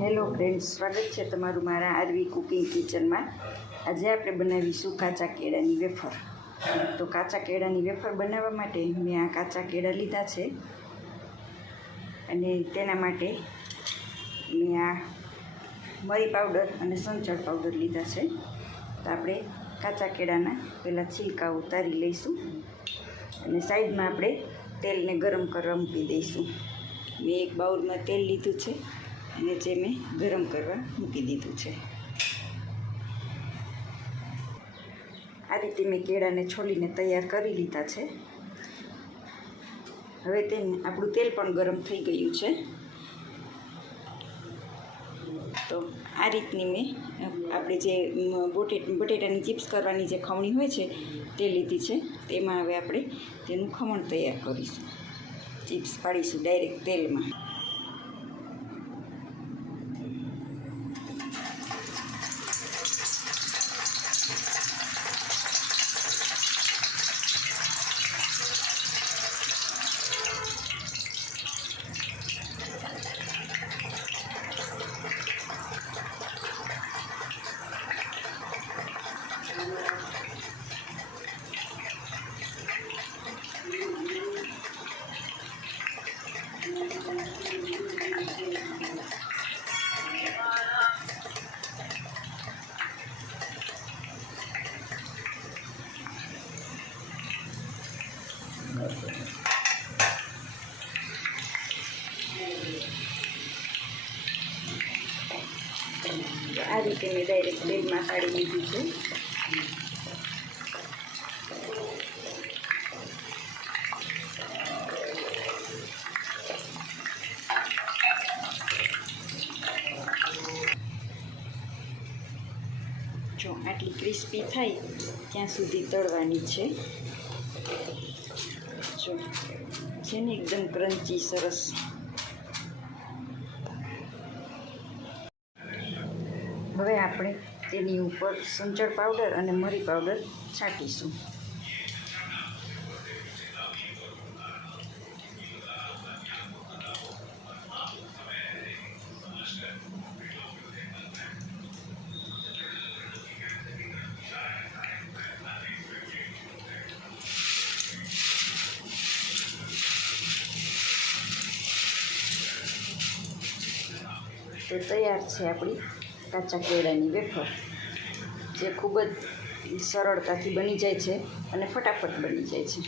Hello friends, સ્વાગત છે તમારું મારા આરવી કુકિંગ કિચનમાં. આજે આપણે બનાવીશું કાચા કેળાની વેફર. તો કાચા કેળાની વેફર બનાવવા માટે મેં આ કાચા કેળા લીધા છે અને તેના માટે મેં આ મરી પાવડર અને સંચળ પાવડર લીધા છે. તો આપણે કાચા કેળાના પહેલાં છિલકા ઉતારી લઈશું અને સાઈડમાં આપણે તેલને ગરમ કરવા મૂકી દઈશું. મેં એક બાઉલમાં તેલ લીધું છે અને જે મેં ગરમ કરવા મૂકી દીધું છે. આ રીતે મેં કેળાને છોલીને તૈયાર કરી લીધા છે. હવે આપણું તેલ પણ ગરમ થઈ ગયું છે. તો આ રીતની મેં આપણે જે બટેટાની ચિપ્સ કરવાની જે ખમણી હોય છે તે લીધી છે. તેમાં હવે આપણે તેનું ખમણ તૈયાર કરીશું. ચિપ્સ પાડીશું ડાયરેક્ટ તેલમાં. આ રીતે મેં ડાયરેક્ટ તેલમાં કાઢી લીધું છે. જો આટલી ક્રિસ્પી થાય ત્યાં સુધી તળવાની છે. જો છે ને એકદમ ક્રન્ચી સરસ. હવે આપણે તેની ઉપર સંચળ પાવડર અને મરી પાવડર છાંટીશું. તો તૈયાર છે આપણી કાચા કેળાની વેફર, જે ખૂબ જ સરળતાથી બની જાય છે અને ફટાફટ બની જાય છે.